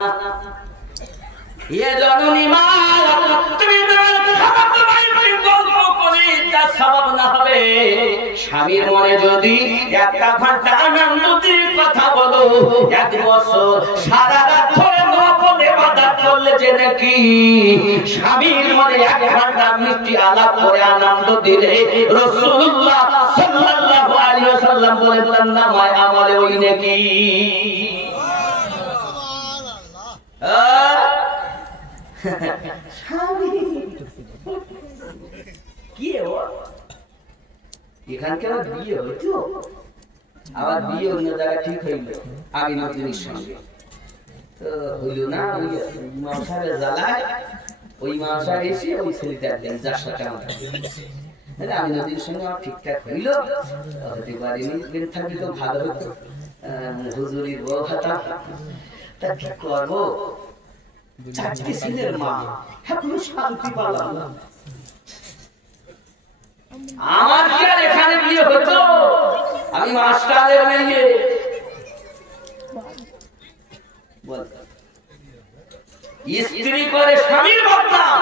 ये জননী মা তুমি গল্প করে যা সওয়াব না হবে স্বামীর মনে যদি একটা ঘন্টা আনন্দের কথা বলো এক বছর সারা রাত ধরে নফল ইবাদত করলে যে নাকি স্বামীর মনে এক ঘন্টা মিষ্টি আলাপ করে আনন্দ দিলে রাসূলুল্লাহ সাল্লাল্লাহু আলাইহি ওয়াসাল্লাম বলেন নামায় আমলে ওই নাকি এখানকার বিয়ে হইতো আবার বিয়ে অন্য জায়গায় ঠিক হইল আমি নতুনের সঙ্গে তো হইল না ওই মশারে জ্বালায় ওই মশা এসে ওই ছেলেটা একদিন যার সাথে আমার আমি নদীর সঙ্গে আমার ঠিকঠাক হইল হতে পারিনি কিন্তু থাকি তো ভালো হতো হুজুরির বউ হতা তা কি করবো চারটি ছেলের মা এখনো শান্তি পালাম না আমার কি আর এখানে বিয়ে হতো আমি মাস্টারের মেয়ে স্ত্রী করে স্বামীর বদনাম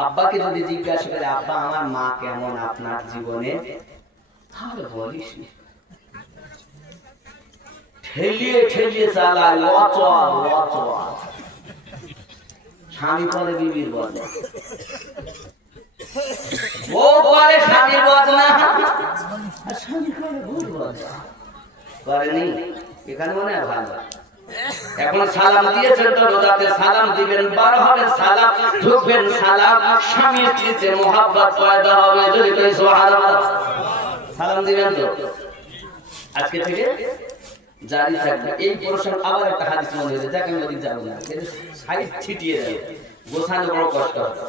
আব্বাকে যদি জিজ্ঞাসা করে আব্বা আমার মা কেমন আপনার জীবনে আর বলিস ঠেলিয়ে ঠেলিয়ে চালায় লচল লচল স্বামী করে বিবির বদনাম ও করে স্বামীর বদনাম আর স্বামী করে বউর বদনাম করেনি এখানে মনে হয় ভালো এখন সালাম দিয়েছেন তো রোজাতে সালাম দিবেন বার হবে সালাম ঢুকবেন সালাম স্বামী স্ত্রীতে মহব্বত পয়দা হবে যদি কই সুবহানাল্লাহ সালাম দিবেন তো আজকে থেকে জারি থাকবে এই প্রশ্ন আবার একটা হাদিস মনে হয়েছে যাকে আমি বলি যাব না কিন্তু সাইড ছিটিয়ে যাবে গোছানো বড় কষ্ট হবে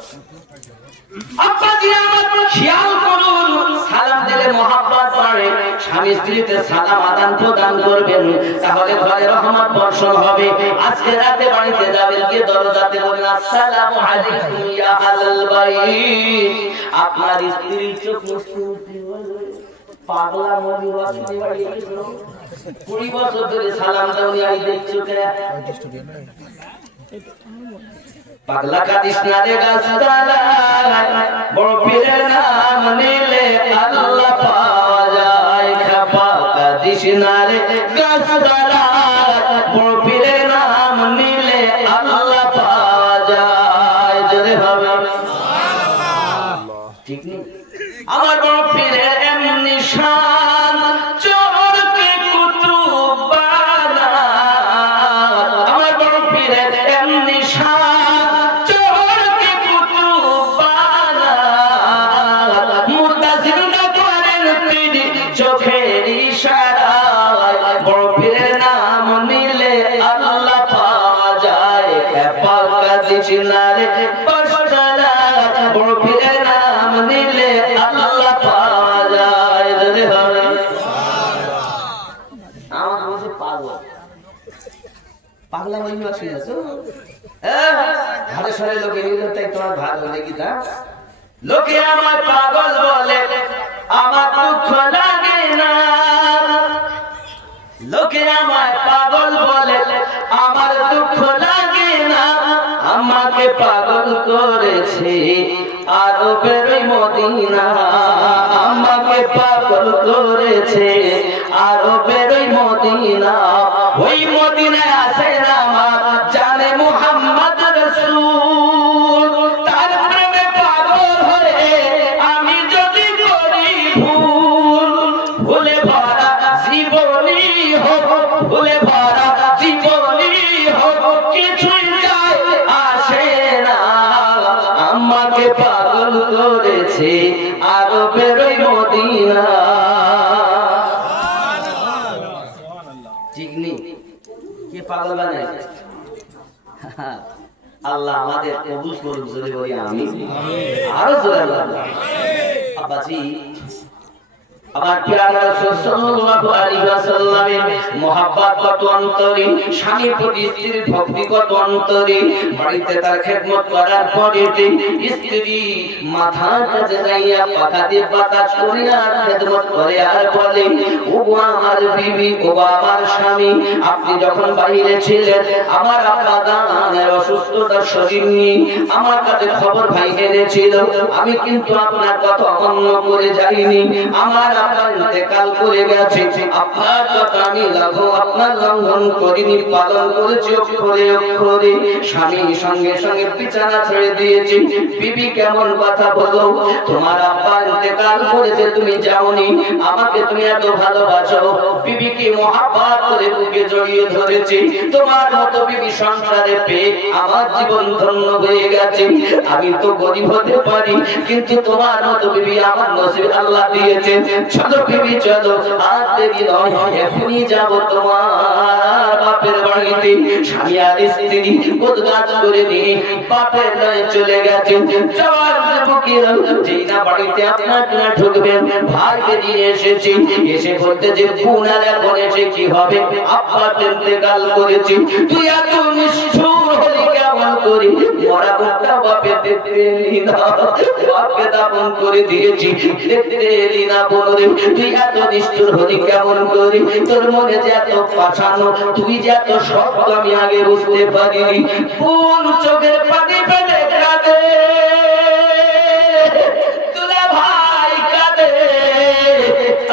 আব্বা জি আমার খেয়াল করুন সালাম দিলে মহব্বত বাড়ে স্বামী স্ত্রীতে সালাম আদান প্রদান করবেন তাহলে ঘরে রহমত বর্ষণ হবে আজকে রাতে বাড়িতে যাবেন গিয়ে দরজাতে বলবেন আসসালামু আলাইকুম ইয়া আহলাল বাইত আপনার স্ত্রী চোখ মুছতে বলবে পাগলা মরি ওয়াসি বাড়ি এসো 20 বছর ধরে সালাম দাওনি আই দেখছো কে পাগলা কাদিস না রে গাছতলা বড় পীরের নাম নিলে আল্লাহ পাওয়া যায় খাপা কাদিস না রে গাছতলা বড় পীরের নাম নিলে আল্লাহ পাওয়া যায় জোরে হবে সুবহানাল্লাহ ঠিক নেই আমার বড় পীরের এমনি শান চোরকে কুতুব বানা আমার বড় পীরের এমনি শান চোরকে কুতুব বানা মুর্দা জিন্দা করেন তিনি চোখের ইশারায় বড় পীরের নাম নিলে আল্লাহ পাওয়া যায় পাক কাদিস না রে পাশালা বড় পীরের নাম নিলে আল্লাহ পাওয়া যায় জোরে হবে সুবহানাল্লাহ আমার বলছে পাগল পাগলা মহিমা শুনেছো ঘরে সরে লোকে নিলে তাই তোমার ভালো লেগে তা লোকে আমার পাগল বলে আমার দুঃখ লাগে না লোকে আমার পাগল বলে আমার দুঃখ লাগে না আমাকে পাগল করেছে আরবের ওই মদিনা আমাকে পাগল করেছে আরবের ওই মদিনা ওই মদিনায় আছেন আমার জানে মুহাম্মদ রাসূল তার প্রেমে পাগল হয়ে আমি যদি করি ভুল ভুলে ভরা জীবনী হোক ভুলে ভরা জীবনী হোক কিছুই যায় আসে না আমাকে পাগল করেছে আরবের ওই মদিনা ঠিক নেই কে পাগল বানায় আল্লাহ আমাদের কবুল করুন জোরে বলি আমিন আরো জোরে আল্লাহ আব্বাজি আমার প্রিয় রাসূল সাল্লাল্লাহু আলাইহি ওয়াসাল্লামের মহব্বত কত অন্তরে, স্বামীর প্রতি স্ত্রীর ভক্তি কত অন্তরে। বাড়িতে তার খেদমত করার পরে স্ত্রী মাথা কাছে যাইয়া পাখা দিয়ে বাতাস করিয়া খেদমত করে আর বলে, ওগো আমার বিবি, ওগো আমার স্বামী, আপনি যখন বাইরে ছিলেন আমার আব্বা জানের অসুস্থতার শরীর নিয়ে আমার কাছে খবর ভাই এনেছিল, আমি কিন্তু আপনার কথা অমান্য করে যাইনি। আমার আব্বা ইন্তেকাল করে গেছে, আপনার কথা আমি আপনার লঙ্ঘন করিনি, পালন করেছি অক্ষরে অক্ষরে। স্বামী সঙ্গে সঙ্গে বিছানা ছেড়ে দিয়েছি। বিবি কেমন কথা বলো, তোমার আব্বা ইন্তেকাল করেছে তুমি যাওনি, আমাকে তুমি এত ভালোবাসো। বিবিকে মহব্বত করে বুকে জড়িয়ে ধরেছি, তোমার মতো বিবি সংসারে পেয়ে আমার জীবন ধন্য হয়ে গেছে। আমি তো গরিব হতে পারি, কিন্তু তোমার মতো বিবি আমার নসিবে আল্লাহ দিয়েছেন। চলো বিবি চলো, আর দেরি নয়, এখনই যাব তোমার বাপের বাড়িতে। স্বামী আর স্ত্রী গোছগাছ করে নিয়ে বাপের বাড়ি চলে গেছেন। যাওয়ার বুকিরা যেই না বাড়িতে আপনাকে না ঢুকবেন, ভাই বেরিয়ে এসেছি, এসে বলতে যে পুনার এখন এসে কি হবে, আব্বা ইন্তেকাল করেছি, তুই এত নিষ্ঠুর হলি কেমন করি, মরা মুখটা বাপে দেখতে এলি না, বাপকে দাফন করে দিয়েছি, দেখতে এলি না বলে তুই এত নিষ্ঠুর হলি কেমন করি, তোর মনে যে এত পাঠানো, তুই যে এত শব্দ আমি আগে বুঝতে পারিনি। কোন চোখের পানি ফেলে কাঁদে তুলে ভাই কাঁদে,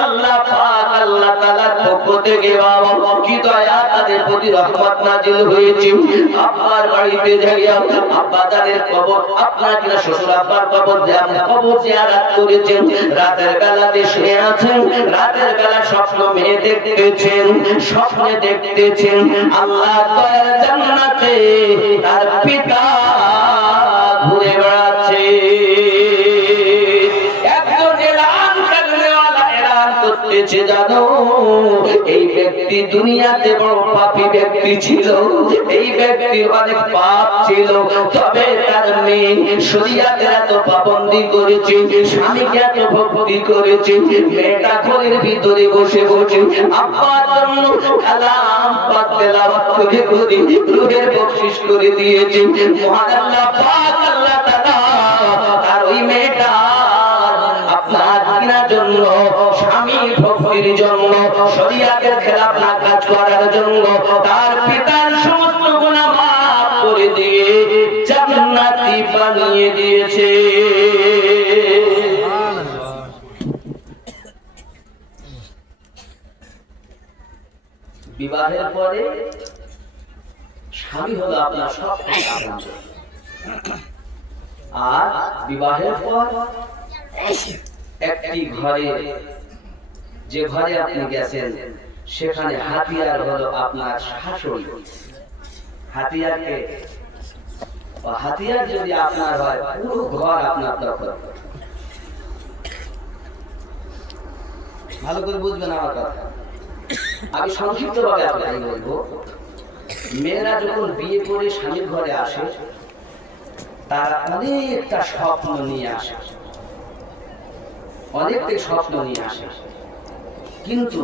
আল্লাহ পাক আল্লাহ তাআলার পক্ষ থেকে বাবা কি দয়া তাদের প্রতি রহমত নাযিল হয়েছে। আব্বার বাড়িতে যাইয়া আব্বা তাদের কবর, আপনার কিনা শ্বশুর আব্বার কবর জিয়ারত করেছেন। রাতের বেলা দেশে আছেন, রাতের বেলা স্বপ্ন মেয়ে দেখতেছেন, স্বপ্নে দেখতেছেন আল্লাহ দয়ার জান্নাতে তার পিতা ঘুরে বেড়াচ্ছে। জানো এই ব্যক্তি দুনিয়াতে বড় পাপী ব্যক্তি ছিল, এই ব্যক্তির অনেক পাপ ছিল, তবে তার মেয়ে শরীয়তের এত পাবন্দি করেছে, স্বামীকে এত ভক্তি করেছে, মেয়েটা ঘরের ভিতরে বসে বসে আব্বার জন্য কালাম পাক তেলাওয়াত করে করে রূহের বকশিশ করে দিয়েছে। মহান আল্লাহ পাক আল্লাহ তাআলা আর ওই মেয়েটা আপনার কিনার জন্য, স্বামীর ভক্তির জন্য, শরীয়তের খেলাফ না কাজ করার জন্য তার পিতার সমস্ত গুনাহ মাফ করে দিয়ে জান্নাতি বানিয়ে দিয়েছে। বিবাহের পরে স্বামী হলো আপনার সব কিছু, আর বিবাহের পর একটি ঘরে, যে ঘরে আপনি গেছেন সেখানে হাতিয়ার হলো আপনার শাশুড়ি। হাতিয়ারকে, হাতিয়ার যদি আপনার হয় পুরো ঘর আপনার দখল। ভালো করে বুঝবেন আমার কথা, আমি সংক্ষিপ্ত ভাবে আপনাকে বলবো। মেয়েরা যখন বিয়ে করে স্বামীর ঘরে আসে, তারা অনেকটা স্বপ্ন নিয়ে আসে, অনেকটা স্বপ্ন নিয়ে আসে, কিন্তু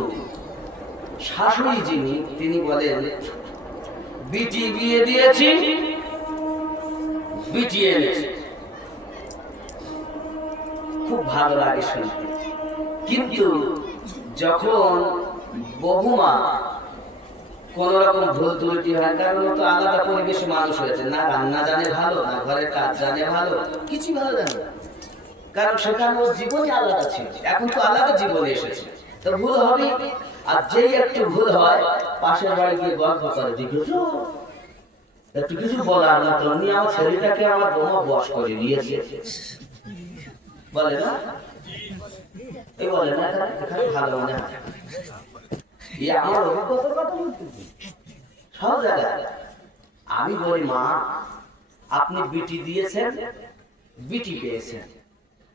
শাশুড়ি যিনি তিনি বলেন বিটি বিয়ে দিয়েছি, বিটি এনেছি। খুব ভালো লাগে শুনতে, কিন্তু যখন বহুমা কোন রকম ভুল ত্রুটি হয়, কারণ তো আলাদা পরিবেশে মানুষ হয়েছে, না রান্না জানে ভালো, না ঘরের কাজ জানে ভালো, কিছু ভালো জানে না, কারণ সেখানে ওর জীবনই আলাদা ছিল, এখন তো আলাদা জীবনে এসেছে, তো ভুল হবে। আর যেই একটু ভুল হয় পাশের বাড়ি গিয়ে গল্প করে, দেখেছো একটু কিছু বলার না, তো উনি আমার ছেলেটাকে আমার বোমা বশ করে দিয়েছে, বলে না, এই বলে না, এখানে ভালো মনে হয়। আমার অভিজ্ঞতার কথা বলতেছি সব জায়গায়। আমি বলি মা আপনি বিটি দিয়েছেন, বিটি পেয়েছেন,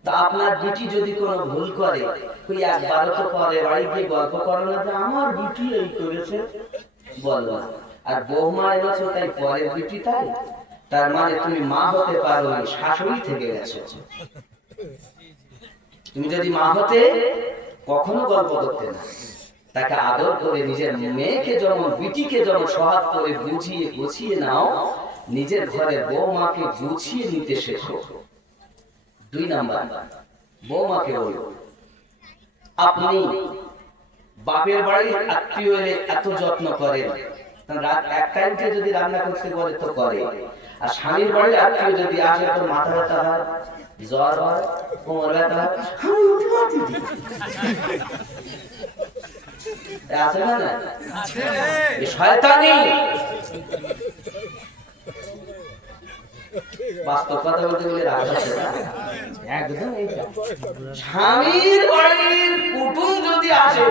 তা আপনার বিটি যদি কোনো ভুল করে, তুই একবারও তো পরে বাড়ি গিয়ে গল্প করো না যে আমার বিটি এই করেছে, বলো না। আর বৌমা এনেছো তাই পরের বিটি, তাই তার মানে তুমি মা হতে পারো শাশুড়ি থেকে গেছো। তুমি যদি মা হতে কখনো গল্প করতেন না। তাকে আদর করে নিজের মেয়েকে যেমন বিটিকে যেমন সহাগ করে বুঝিয়ে গুছিয়ে নাও, নিজের ঘরে বৌমাকে গুছিয়ে নিতে শেখো। 2 নাম্বার, বৌমাকে বলো আপনি বাপের বাড়ির আত্মীয় এলে এত যত্ন করেন, রাত 1 টাইমে যদি রান্না করতে বলে তো করে, আর স্বামীর বাড়ির আত্মীয় যদি আসে তো মাথা ব্যথা হয়, জ্বর হয়, কোমর ব্যথা হয়, আছে না না শয়তানি। বাস্তব কথা বলতে বলে একদম স্বামীর বাড়ির কুটুম যদি আসে,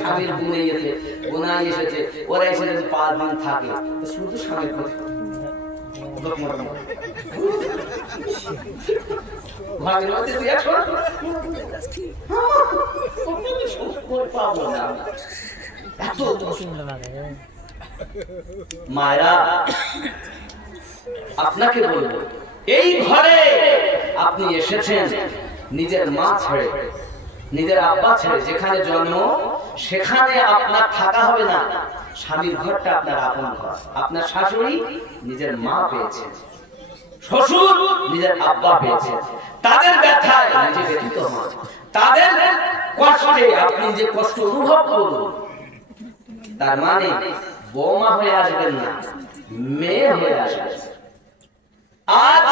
স্বামীর গুণে গেছে, গুণা এসেছে, ওরা এসে যদি 5 দিন থাকে শুধু স্বামীর প্রতি মায়েরা আপনাকে বলবো, এই ঘরে আপনি এসেছেন নিজের মা ছেড়ে, নিজের আব্বা ছেড়ে, যেখানে জন্ম সেখানে আপনার থাকা হবে না। স্বামীর ঘরটা আপনার আপন ঘর। আপনার শাশুড়ি নিজের মা পেয়েছে, শ্বশুর নিজের আব্বা পেয়েছে, তাদের ব্যথায় নিজে ব্যথিত হন, তাদের কষ্টে আপনি যে কষ্ট অনুভব করুন। তার মানে বৌমা হয়ে আসবেন না, মেয়ে হয়ে আসবেন। আজ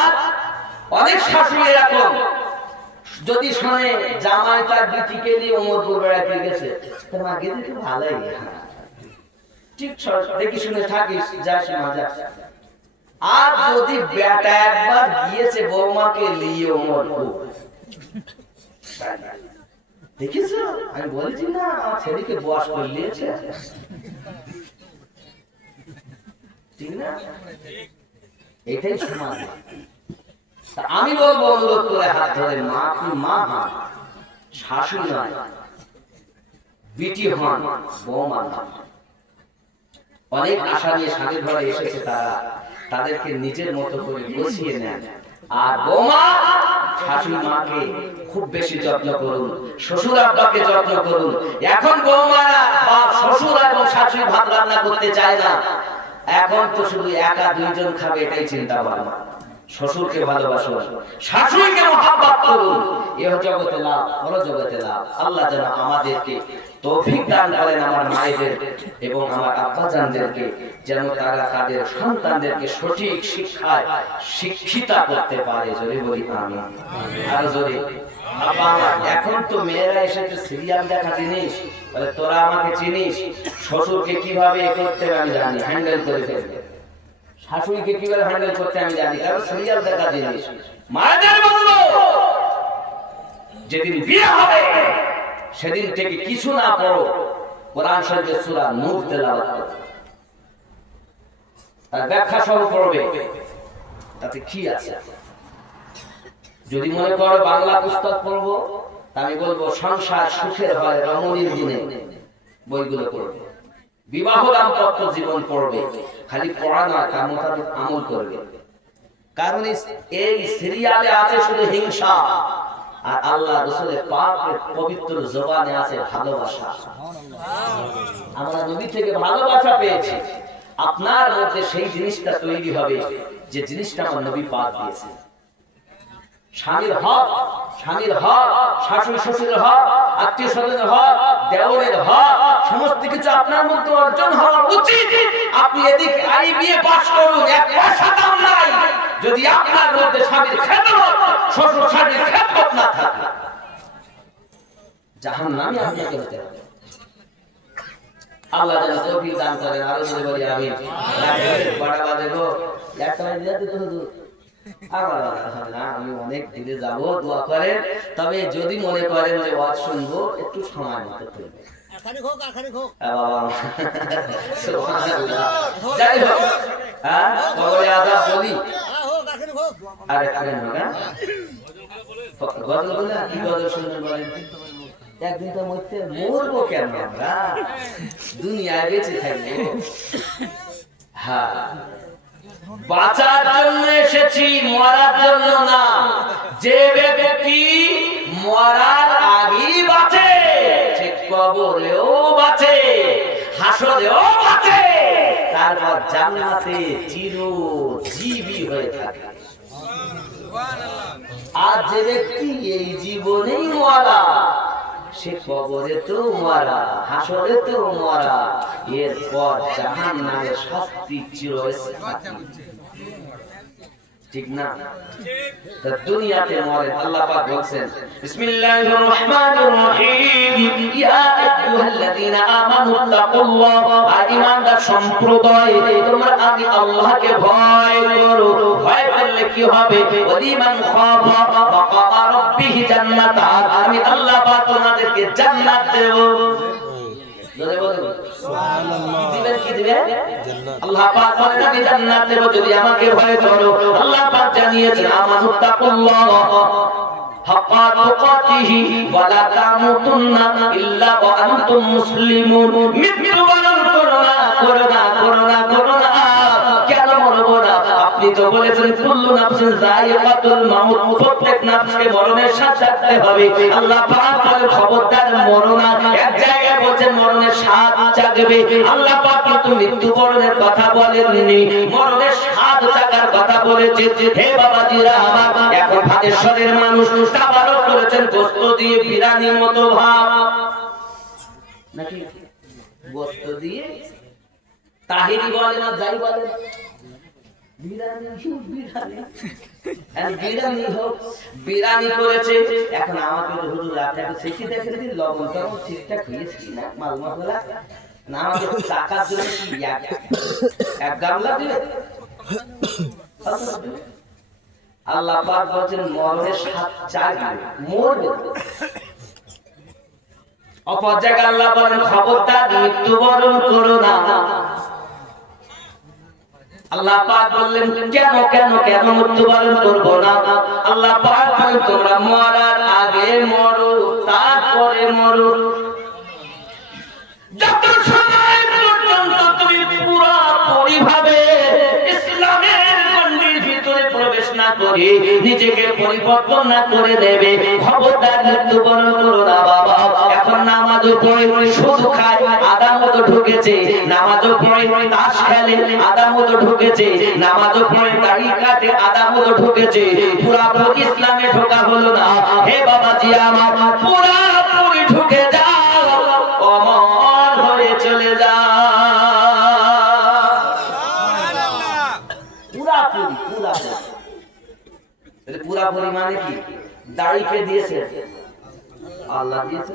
অনেক শাশুড়ি এরকম, যদি শোনে জামাই তার বিটিকে নিয়ে ওমরপুর বেড়াতে গেছে, তোর মা গেলে কি ভালোই, ঠিক দেখি শুনে থাকিস, যাস না যাস। আর যদি বেটা একবার গিয়েছে বৌমাকে নিয়ে ওমরপুর, দেখিস আমি বলেছি না আমার ছেলেকে বয়স করে নিয়েছে, ঠিক না? এটাই সমাজ। আমি বলবো অনুরোধ করে হাত ধরে, মা কি মা হন, শাশুড়ি নয়, বিটি হন, বৌমা হন। অনেক আশা নিয়ে স্বামীর ঘরে এসেছে তারা, তাদেরকে নিজের মতো করে বসিয়ে নেন। আর বৌমা শাশুড়ি মাকে খুব বেশি যত্ন করুন, শ্বশুর আব্বাকে যত্ন করুন। এখন বৌমারা বাপ শ্বশুর এবং শাশুড়ি ভাত রান্না করতে চায় না, এখন তো শুধু একা 2 জন খাবে এটাই চিন্তা ভাবনা। শ্বশুরকে ভালোবাসুন, শাশুড়িকে মহব্বত করুন, এহ জগতে লাভ, পর জগতে লাভ। আল্লাহ যেন আমাদেরকে তৌফিক দান করেন, আমার মায়েদের এবং আমার আব্বাজানদেরকে, যেন তারা তাদের সন্তানদেরকে সঠিক শিক্ষায় শিক্ষিতা করতে পারে। জোরে বলি আমিন। আর জোরে বাবা আমার, এখন তো মেয়েরা এসেছে সিরিয়াল দেখা জিনিস, বলে তোরা আমাকে চিনিস, শ্বশুরকে কিভাবে এ করতে আমি জানি, হ্যান্ডেল করে ফেলবে, শাশুড়িকে কিভাবে হ্যান্ডেল করতে আমি জানি, কারণ সিরিয়াল দেখা জিনিস। মায়েদের বলবো, যেদিন বিয়ে হবে সেদিন থেকে কিছু না পড়ো, কোরআন শরীফের সূরা নূর তেলাওয়াত করো, আর ব্যাখ্যা সহ পড়বে, তাতে কি আছে। যদি মনে করো বাংলা পুস্তক পড়বো, আমি বলবো সংসার সুখের হয় রমণীর গুণে বইগুলো পড়বে, বিবাহ দাম্পত্য জীবন পড়বে, খালি পড়া নয় তার মোতাবেক আমল করবে। কারণ এই সিরিয়ালে আছে শুধু হিংসা, আর আল্লাহ রাসূলের পাকের পবিত্র জবানে আছে ভালোবাসা। আমরা নবী থেকে ভালোবাসা পেয়েছি, আপনার মধ্যে সেই জিনিসটা তৈরি হবে যে জিনিসটা আমার নবী পাক দিয়েছে। স্বামীর হক, স্বামীর হক, শাশুড়ি শ্বশুরের হক, আত্মীয় স্বজনের হক, দেওরের হক, সমস্ত কিছু আপনার মধ্যে অর্জন হওয়া উচিত। আপনি এদিকে আইবিএ পাস করুন, 1 পয়সা দাম নাই, যদি আপনার মধ্যে স্বামীর খেদমত, শ্বশুর শাশুড়ির খেদমত না থাকে, জাহান্নামে আপনাকে হতে হবে। আল্লাহ যেন তৌফিক দান করেন। আরো জোরে বলি আমিন। বড় বাজে গো, একটা দিতে তো আমি অনেক দূরে যাবো, দোয়া করেন। তবে যদি মনে করেন যে ওয়াজ শুনবো, একটু সময় মতো করবেন। যাই হোক, কবরে আযাব বলি, আরে খাবেন না গজল বলে, কি গজল শুনবেন বলেন? একদিন তো মরবো কেন আমরা, দুনিয়ায় বেঁচে থাকবো। হ্যাঁ, বাঁচার জন্য এসেছি, মরার জন্য না। যে ব্যক্তি মরার আগেই বাঁচে কবরেও বাঁচে, হাসরেও বাঁচে, তারপর জান্নাতে চিরজীবী হয়ে থাকে। আর যে ব্যক্তি এই জীবনেই মরা, সে কবরে তো মরা, হাসরে তো মরা, এরপর জাহান্নামের শাস্তি চিরস্থায়ী। ঠিক না? দুনিয়াতে মরে। আল্লাহ পাক বলেন বিসমিল্লাহির রহমানির রহিম, ইয়া আইয়ুহাল্লাযীনা আমানু তাকুল্লাহ, ঈমানদার সম্প্রদায় তোমরা আমি আল্লাহকে ভয় করো। ভয় করলে কি হবে? ওয়ালিমান খাফা মাকামা রাব্বিহি জান্নাতান, আমি আল্লাহ পাক তোমাদেরকে জান্নাত দেব। জোরে বলুন সুবহানাল্লাহ। দিবেন কি দিবেন? আল্লাহ পাক বলেন আমি জান্নাত দেব যদি আমাকে ভয় করো। আল্লাহ পাক জানিয়েছেন আমানুত্তাকুল্লাহ হাক্কা তুকাতিহি ওয়া লা তামুতুন্না ইল্লা ওয়া আনতুম মুসলিমুন। মৃত্যুবরণ করো না, করো না, করো না, করো না। কেন মরবো না? আপনি তো বলেছেন কুল্লু নাফসিন যায়িকাতুল মাউত, প্রত্যেক নাফসকে মরণের স্বাদ চাখতে হবে। আল্লাহ পাক বলেন খবরদার মরো না। এক জায়গায় বলেন মরণের স্বাদ চাখবে, আল্লাহ পাক কিন্তু মৃত্যুবরণের কথা বলেননি, মরণের স্বাদ চাখার কথা বলেছে। হে বাবাজিরা আমার, এখন ভাতেশ্বরের মানুষ তাবারক করেছেন গোশত দিয়ে বিরিয়ানির মতো ভাব, নাকি গোশত দিয়ে তাহিরি বলে না, যাই বলে বিরিয়ানি করেছে। এখন আমাকে হুজুর আপনি একটু শিখি দেখেন দিন, লবণ টবণ ঠিকঠাক হয়েছে না, মাল মশলা না, আমাকে টাকার জন্য এক গামলা দিলে। আল্লাহ পাক বলেন মরণের স্বাদ চাখবে, মরবে। অপর জায়গায় আল্লাহ বলেন খবরদার মৃত্যুবরণ করো না। আল্লাহ পাক বললেন কেন কেন কেন মৃত্যুবরণ করবো না? আল্লাহ পাক বলেন তোমরা মরার আগে মরো, তারপরে মরো। যত সময় পর্যন্ত তুমি পুরোপুরি ভাবে ইসলামের গণ্ডির ভিতরে প্রবেশ না করে নিজেকে পরিবর্তন না করে দেবে, খবরদার মৃত্যুবরণ করো না বাবা। এখন নামাজও পড়ে শুধু খায়, আদা মতো ঢুকেছে, নামাজও পড়ে তাস খেলে, আদা মতো ঢুকেছে, নামাজও পড়ে দাড়ি কাটে, আদা মতো ঢুকেছে, পুরাপুরি ইসলামে ঢোকা হলো না। হে বাবাজি আমার, পুরাপুরি ঢুকে যাও, অমর হয়ে চলে যাও। পুরাপুরি পুরাপুরি পুরাপুরি মানে কি? দাড়িকে দিয়েছে আল্লাহ দিয়েছে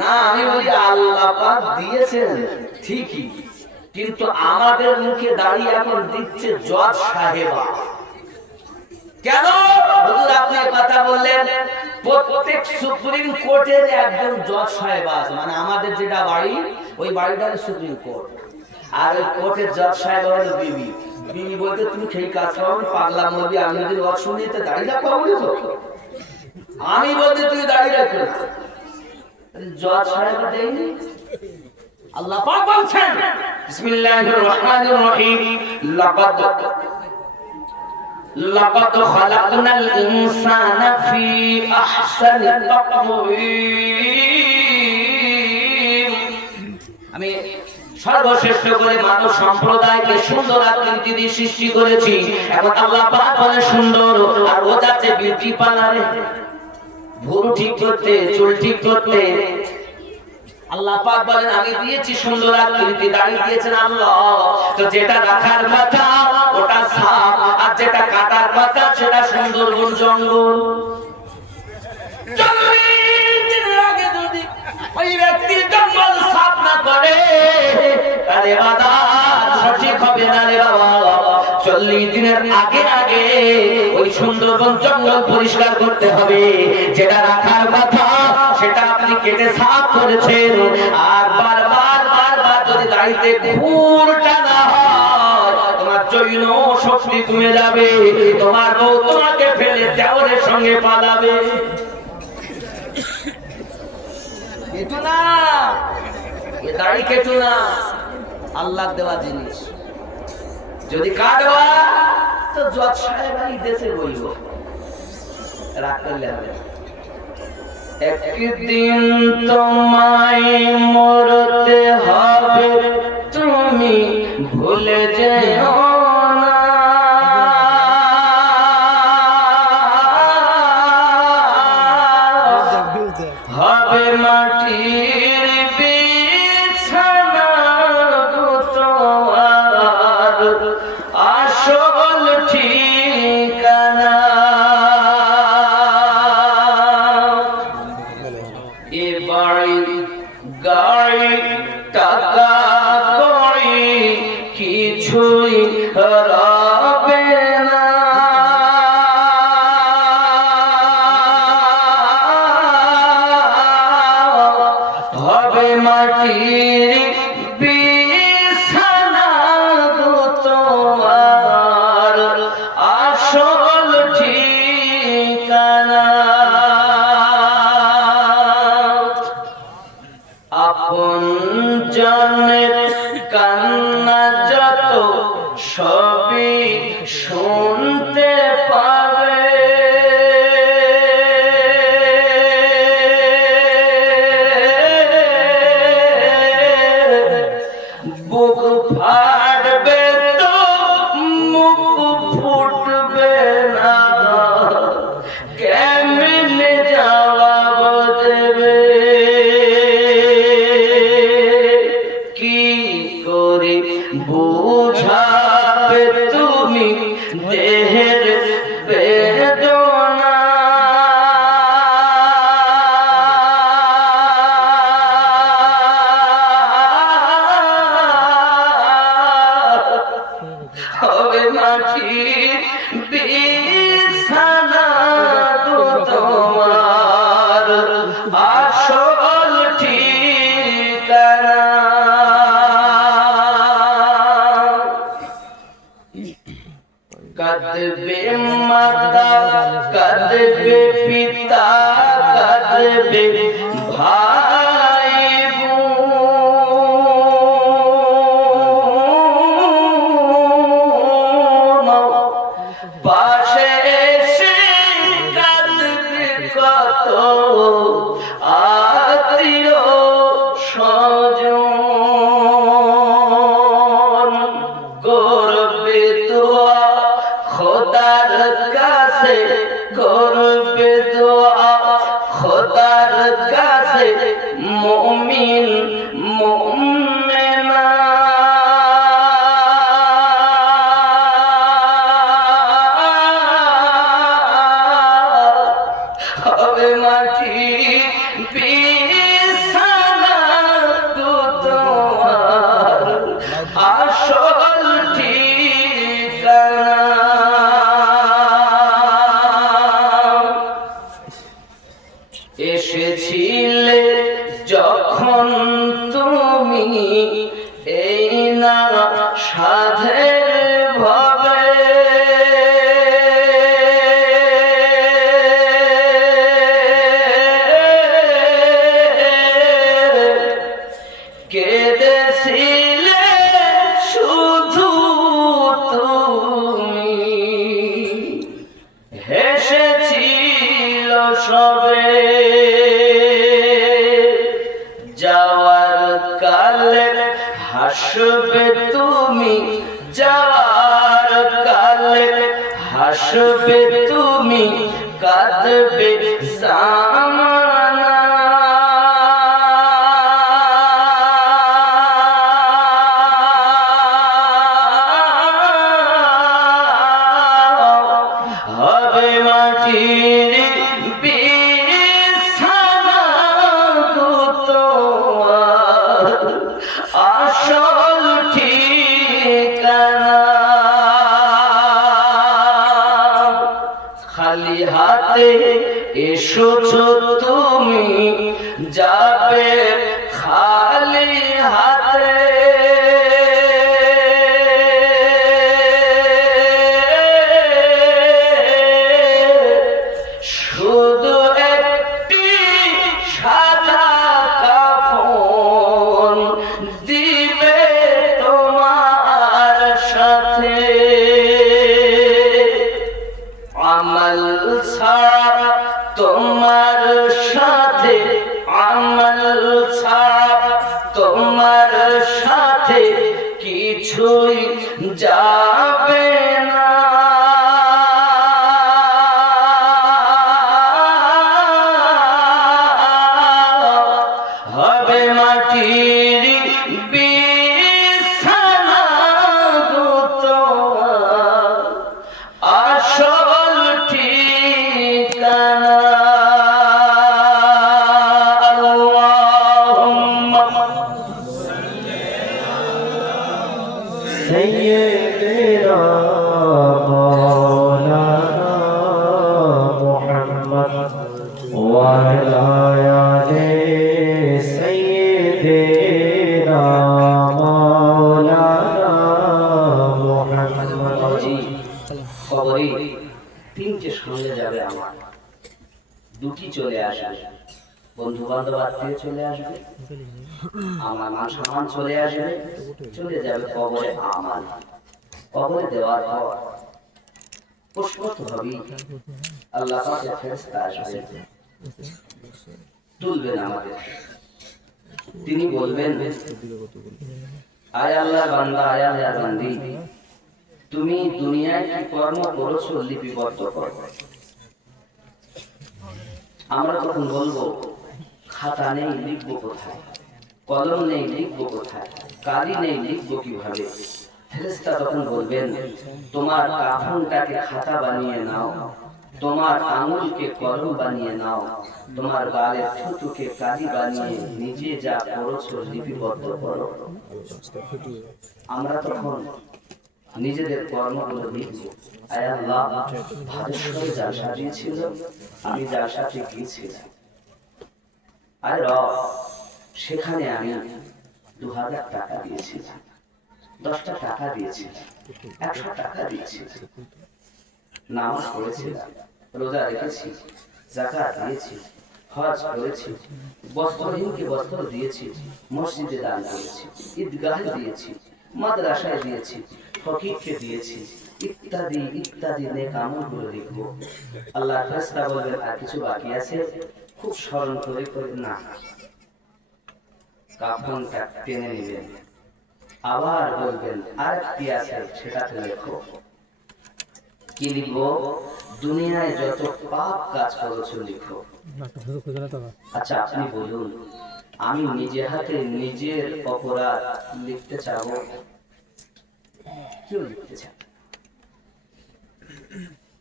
না, আমি বলি আল্লাহ পাক দিয়েছেন ঠিকই, কিন্তু আমাদের মুখে দাঁড়িয়ে এখন দিচ্ছে জজ সাহেবা। কেন হুজুর আপনি কথা বললেন? প্রত্যেক সুপ্রিম কোর্টের একজন জজ সাহেবা আছে, মানে আমাদের যেটা বাড়ি ওই বাড়িটার সুপ্রিম কোর্ট, আর ওই কোর্টের জজ সাহেবা হলো বিবি। বিবি বলতে তুমি সেই কাজ করো, পাগলা মরবি, আমি যদি ওয়াজ শুনিতে দাঁড়িয়ে রাখবো বলেছ, আমি বলতে তুই দাঁড়িয়ে রাখবো না। জজ সাহেব দেয়নি। আল্লাহ পাক বলছেন বিসমিল্লাহির রহমানির রহিম, লাকাদ খালাকনাল ইনসানা ফি আহসানি তাকওয়িম। আমি সর্বশ্রেষ্ঠ করে মানব সম্প্রদায়কে সুন্দর আকৃতি দিয়ে সৃষ্টি করেছি। এখন আল্লাহ পাক বলে সুন্দর, আর ও যাচ্ছে বিউটি পার্লারে ভুরু ঠিক করতে, চুল ঠিক করতে। আল্লাহ পাক বলেন আমি দিয়েছি সুন্দর আকৃতি, দাড়ি দিয়েছেন আল্লাহ। তো যেটা রাখার কথা ওটা সাপ, আর যেটা কাটার কথা সেটা সুন্দরবন জঙ্গল। 40 দিনের আগে যদি ওই ব্যক্তি জঙ্গল সাফ না করে, আরে বাবা সঠিক হবে না রে বাবা। 40 দিনের আগে আগে ওই সুন্দরবন জঙ্গল পরিষ্কার করতে হবে। যেটা রাখার কথা সেটা আপনি কেটে সাফ করেছেন, আর বারবার বারবার যদি দাড়িতে ঘুর টানা হয় তোমার জৈন শক্তি কমে যাবে, তোমার বউ তোমাকে ফেলে দেওরের সঙ্গে পালাবে। কেটু না, এ দাড়ি কেটু না, আল্লাহ দেওয়া জিনিস। যদি কাটবা তো জজ সাহেব এই দেশে বইব, রাগ করলে হবে। একদিন তোমায় মরতে হবে, তুমি ভুলে যেও না। হবে মাটির বিছানা গো তোমার আসল ঠিকানা। এ বাড়ি গাড়ি টাকা কড়ি কিছুই রবে না। হবে মাটির বিছানা গো তোমার আসল ঠিকানা। আপন জনের কান্না যত সবই শুনতে পাবে, বুক ফাটবে তো মুখ ফুটবে না, কেমনে জবাব দেবে। কি করে বুঝাবে তুমি দেহের বেদনা। হবে মাটির বিছানা গো তোমার আসল ঠিকানা। কাঁদবে মাতা, কাঁদবে পিতা, কাঁদবে ভাই বোন, পাশে এসে কাঁদবে কত আত্মীয় স্বজন। করবে দোয়া খোদার কাছে, করবে দোয়া খোদার কাছে মুমিন মুমিনা। হবে মাটির বিছানা গো তোমার আসল ঠিকানা। এসেছিলে যখন তুমি এই না সাধের ভাবে, কেঁদেছিলে শুধু তুমি, হেসেছিল সবে। যাওয়ার কালে হাসবে তুমি, যাওয়ার কালে হাসবে তুমি, কাঁদবে জামানা। হবে মাটির বিছানা গো তোমার আসল ঠিকানা। খালি হাতে এসেছো তুমি, যাবে খালি হাতে। শুধু একটি সাদা কাফন দিবে তোমার সাথে। আমল ছাড়া তোমার সাথে যাবে না। হবে মাটির বিছানা গো তোমার আসল ঠিকানা। আল্লাহুম্মা سيدنا مولانا محمد وعلى آل سيدنا مولانا محمد। কবরে তিনটে সঙ্গে যাবে আমার, দুটি চলে আসবে, বন্ধু বান্ধব আত্মীয় চলে আসবে, আমার মান সম্মান চলে আসবে, চলে যাবে কবরে আমার। কবরে দেওয়ার পর প্রশ্ন তো হবেই, আল্লাহ পাকের ফেরেশতা আসবে, তুলবেন আমাদের। তিনি বলবেন, আয় আল্লাহর বান্দা, আয় আল্লাহর বান্দি, তুমি দুনিয়ায় কি কর্ম করেছো লিপিবদ্ধ করো। আমরা তখন বলবো, খাতা নেই, লিখবো কোথায়? কলম নেই, লিখবো কোথায়? কালি নেই, লিখবো কিভাবে? ফেরেশতা তখন বলবেন, তোমার কাফনটাকে খাতা বানিয়ে নাও, তোমার আঙুলকে কলম বানিয়ে নাও, তোমার গালের থুতুকে কালি বানিয়ে নিজে যা করেছো লিপিবদ্ধ করো। আমরা তখন নিজেদের কর্মগুলো লিখবো। আয় আল্লাহ, ভারতেশ্বরে জালসা দিয়েছিল, আমি জালসাতে গিয়েছিলাম। আয় রব, সেখানে আমি 2000 টাকা দিয়েছিলাম, 10টা টাকা দিয়েছিলাম, 100 টাকা দিয়েছিলাম, নামাজ পড়েছিলাম, রোজা রেখেছি, যাকাত দিয়েছি, হজ করেছি, বস্ত্রহীনকে বস্ত্র দিয়েছি, মসজিদে দান করেছি, ঈদগাহে দিয়েছি, মাদ্রাসায় দিয়েছি, ফকিরকে দিয়েছি, ইত্যাদি ইত্যাদি নেক আমলগুলো লিখবো। আল্লাহর ফেরেশতা বলবেন, আর কিছু বাকি আছে? খুব স্মরণ করে করে না, কাফনটা টেনে নেবেন, আবার বলবেন আর কি আছে সেটাতে লেখো। কি লিখবো? দুনিয়ায় যত পাপ কাজ করেছো লিখো। আচ্ছা আপনি বলুন, আমি নিজে হাতে নিজের অপরাধ লিখতে চাবো? কেউ লিখতে চায়?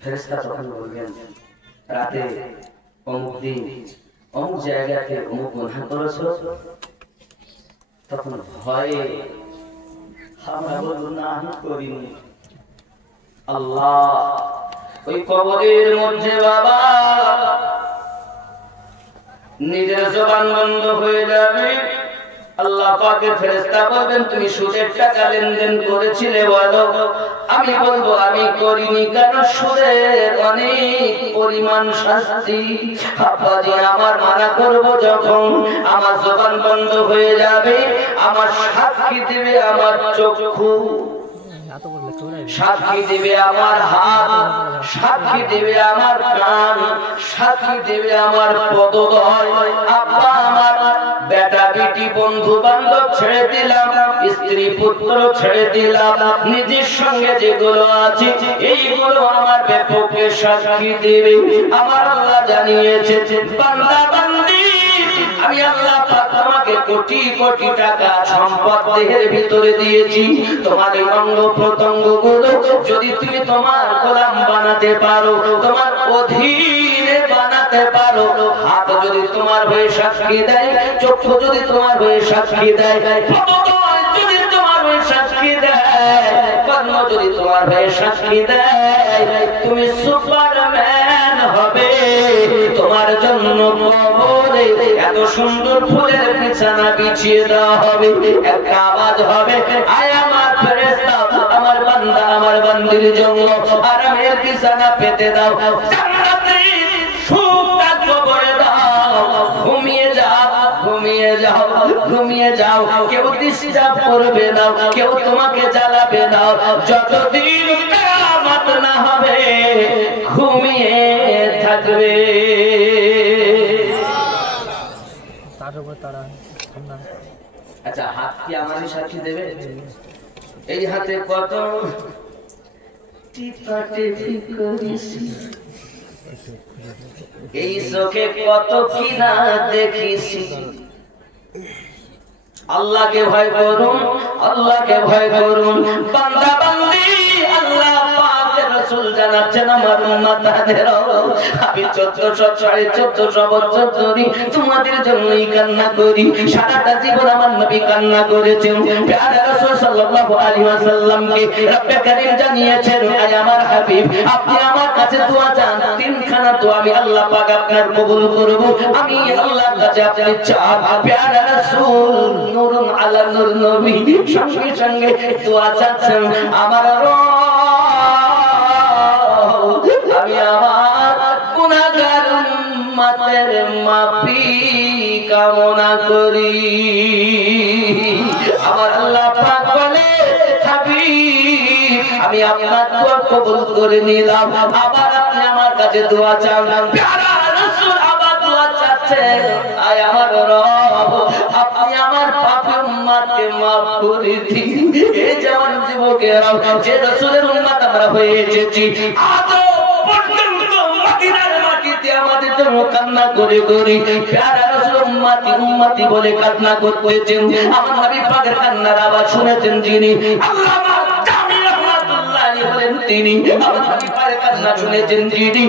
ফেরেশতা তখন বলবেন, রাতে অমুক দিন অমুক জায়গাতে অমুক গুনাহ করেছো। তখন ভয়ে আমরা বলবো, না আমি করিনি। আল্লাহ, ওই কবরের মধ্যে বাবা নিজের জবান বন্ধ হয়ে যাবে। আল্লাহ পাকের ফেরেশতা বলবেন, তুমি সুদের টাকা লেনদেন করেছিলে বলো? আমি বলবো আমি করিনি, কারণ সুদের অনেক পরিমাণ শাস্তি। আব্বাজি, আমার মানা করব যখন আমার জবান বন্ধ হয়ে যাবে, আমার সাক্ষী দেবে আমার চক্ষু, সাক্ষী দেবে আমার হাত, সাক্ষী দেবে আমার কান, সাক্ষী দেবে আমার পদদয়। আব্বা, আমার বেটা বেটি বন্ধু বান্ধব ছেড়ে দিলাম, স্ত্রী পুত্র ছেড়ে দিলাম, নিজের সঙ্গে যেগুলো আছে এইগুলো আমার ব্যাপকে সাক্ষী দেবে। আমার আল্লাহ জানিয়েছে, বান্দা বান্দি, আমি আল্লাহ পাক তোমাকে কোটি কোটি টাকা সম্পদ দেহের ভিতরে দিয়েছি। তোমার এই অঙ্গ প্রত্যঙ্গ গুলো যদি তুমি তোমার গোলাম বানাতে পারো, তোমার অধীনে বানাতে পারো, হাত যদি তোমার হয়ে সাক্ষী দেয়, চক্ষু যদি তোমার হয়ে সাক্ষী দেয়, পদদয় যদি তোমার হয়ে সাক্ষী দেয়, কর্ম যদি তোমার হয়ে সাক্ষী দেয়, তুমি সুপারম্যান হবে। তোমার জন্য কবরে এত সুন্দর ফুলের বিছানা বিছিয়ে দেওয়া হবে, একটা আওয়াজ হবে, আয় আমার ফেরেশতা, আমার বান্দা আমার বান্দির জন্য আরামের বিছানা পেতে দাও, জান্নাতের সুখটা কবরে দাও, ঘুমিয়ে যাও, ঘুমিয়ে যাও, ঘুমিয়ে যাও। কেউ ডিস্টার্ব করবে না, কেউ তোমাকে জ্বালাবে না, যতদিন কিয়ামত না হবে ঘুমিয়ে থাকবে। আচ্ছা, হাত কি আমারই সাক্ষী দেবে? এই হাতে কত টিপাটিপি করেছি, এই চোখে কত কিনা দেখেছি। আল্লাহকে ভয় করুন, আল্লাহকে ভয় করুন বান্দা বান্দি। আল্লাহ পাকের রাসূল জানাচ্ছেন আমার উম্মতদেরও, আমি 1400-1450 বছর ধরে তোমাদের জন্যই কান্না করি। সারাটা জীবন আমার নবী কান্না করেছেন। প্যারা রাসূল সাল্লাল্লাহু আলাইহি ওয়াসাল্লামকে রব্বে কারীম জানিয়েছেন, আয় আমার হাবিব, আপনি আমার কাছে দোয়া চান, তিনখানা দোয়া আমি আল্লাহ পাক আপনার কবুল করব। আমি আল্লাহর কাছে আপনি চান। প্যারা রাসূল নূরুন আলা নূর নবী সঙ্গে সঙ্গে দোয়া চাচ্ছেন, আমার রব, আমি আমার গুনাহগার উম্মতের মাফি কামনা করি। আমার আল্লাহ পাক বলে, হাবিব, আমি আপনার দোয়া কবুল করে নিলাম, আবার আপনি আমার কাছে দোয়া চান। প্যারা রাসূল আবার দোয়া চাচ্ছেন, আয় আমার রব, আপনি আমার পাপী উম্মতকে maaf করে দিন। এই যেমন যুবকেরা যে রাসূলের উম্মত আমরা হয়ে এসেছি, আজও পর্যন্ত মদিনার মাটিতে আমাদের জন্য কান্না করে করে প্যারা রাসূল উম্মতি উম্মতি বলে কান্না করতেছেন। আমার নবী পাকের কান্নার আওয়াজ শুনেছেন যিনি, আল্লামা জামি রাহমাতুল্লাহ আলাইহি বলেন তিনি। আমার নবী পাকের কান্না শুনেছেন যিনি,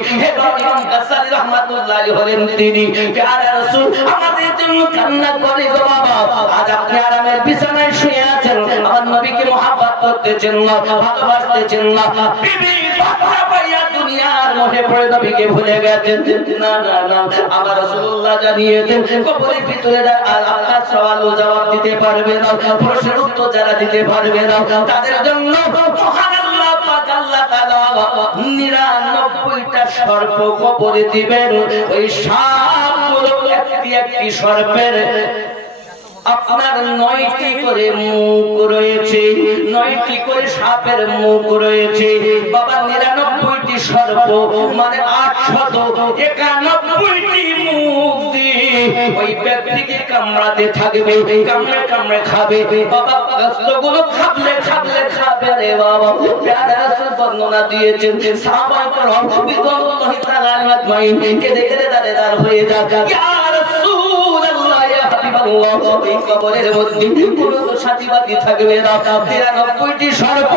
ইমাম গাসালি রাহমাতুল্লাহ আলাইহি বলেন তিনি। প্যারা রাসূল আমাদের জন্য কান্না করে গো বাবা। আজ আপনি আরামের বিছানায় শুয়ে আছেন, আমার নবীকে মহব্বত করতেছেন না, ভালোবাসতেছেন না, বিবি বাচ্চা পাইয়া দুনিয়ার মোহে পড়ে নবীকে ভুলে গেছেন। না না না, আমার রাসূলুল্লাহ জানিয়েছেন, কবরের ভিতরে আল্লাহ সওয়াল ও জবাব দিতে পারবে না, প্রশ্নের উত্তর যারা দিতে পারবে না, তাদের জন্য মহান আল্লাহ পাক আল্লাহ তাআলা 99টা সর্প কবরে দিবেন। ওই সাপগুলো একটি একটি সর্পের আপনার 9টি করে মুখ রয়েছে, 9টি করে সাপের মুখ রয়েছে বাবা। 99টি সর্প মানে 891টি মুখ দিয়ে ওই ব্যক্তিকে কামড়াতে থাকবে, কামড়ে কামড়ে খাবে বাবা। গাছগুলো খাবলে খাবলে খাবে রে বাবা। প্যারা রাসূল বর্ণনা দিয়েছেন, সাহাবায়ে কেরাম বিদুল্লাহি তাআলা আজমাইন কেঁদে কেঁদে দাঁড় হয়ে যায়, ইয়া রাসূলুল্লাহ, ইয়া হাবিবাল্লাহ, এই কবরের মধ্যে কোনো সাথীবাদী থাকবে না। 93টি সর্প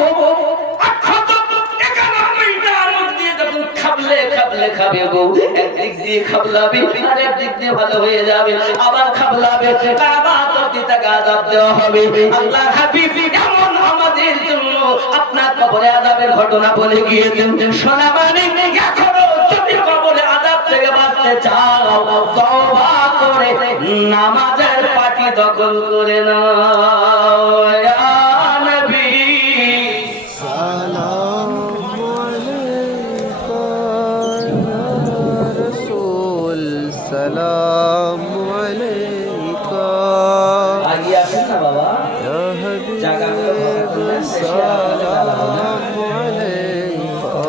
891টার মধ্যে যখন খাবলে খাবলে খাবে গো, একদিক দিয়ে খাবলাবে আর একদিক দিয়ে ভালো হয়ে যাবে, আবার খাবলাবে, আবার তাকে আযাব দেওয়া হবে। আল্লাহর হাবিব এমন আমাদের জন্য আপনার কবরে আযাবের ঘটনা বলে গিয়েছেন। শোনা মানে এখনো যদি কবরে আযাব থেকে বাঁচতে চাও, তওবা করে নামাজের পাটি দখল করে নাও। ইয়া নবী সালাম আলাইকা, ইয়া রাসূল সালাম আলাইকা, আগে আসেন না বাবা, ইয়া হাবিব জায়গাগুলো ভালো করলেন, সালাম আলাইকা,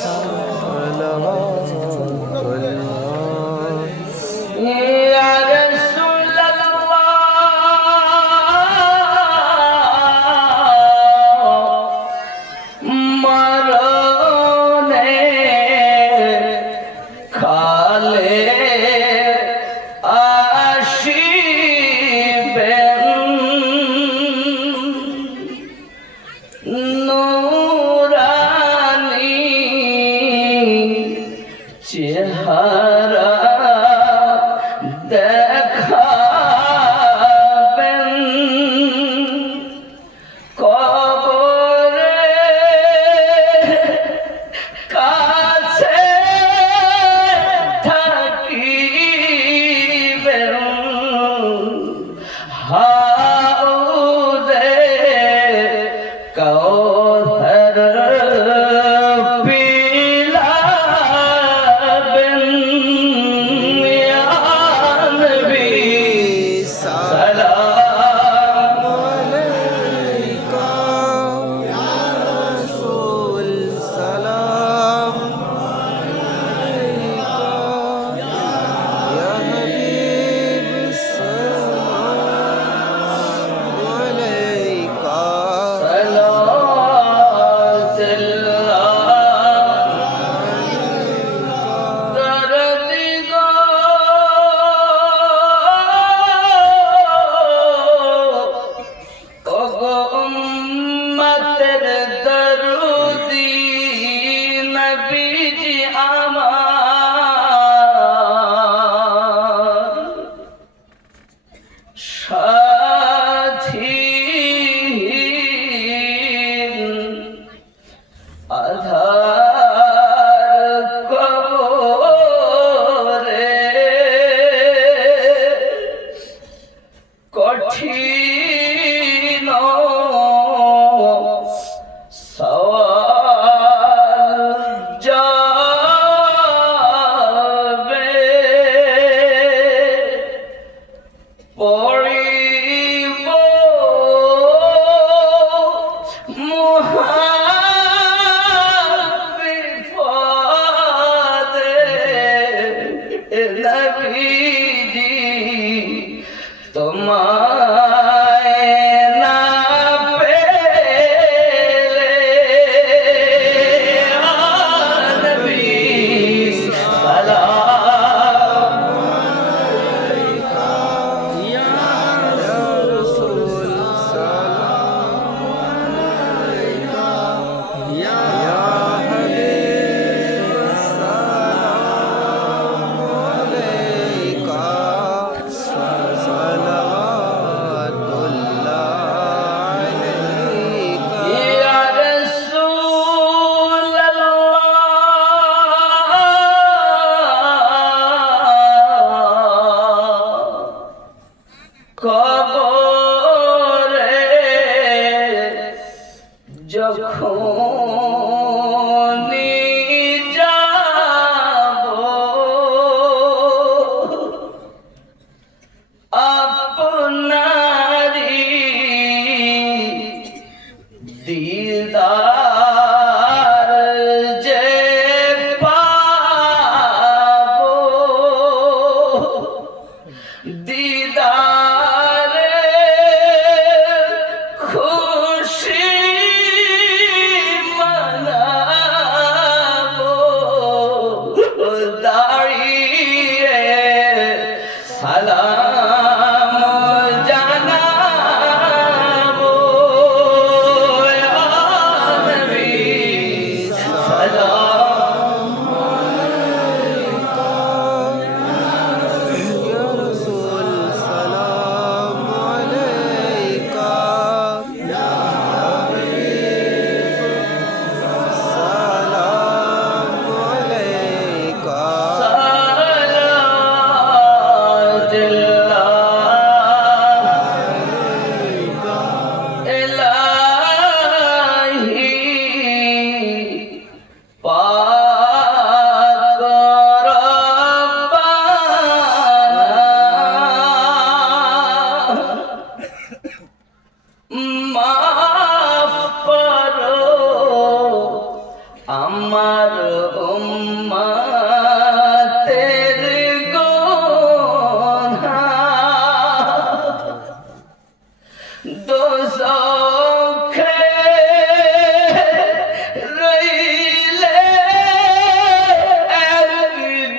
সালাওয়াতুল্লাহ। ইয়া রাসূলুল্লাহ, মরণে খালে আসিবেন, নূরানী চেহারা দেখাবেন, কবরে কাছে থাকিবেন, হাউদে কাউসার পিলাবেন। ইয়া নবী সালাম আলাইকা, ইয়া রাসূল সালাম আলাইকা, ইয়া হাবিব সালাম আলাইকা, যাব আপনারি দিদার যে পাবো দিদারে খুশি মানাবো দাঁড়িয়ে সালাম জানাবো ইয়া নবী সালাম يا رسول سلام عليك يا حبيب سلام عليك صلوات الله إلهي পাক রব্বানা মাফ করো আমার উম্মতের গুনাহ দোজখে রইলে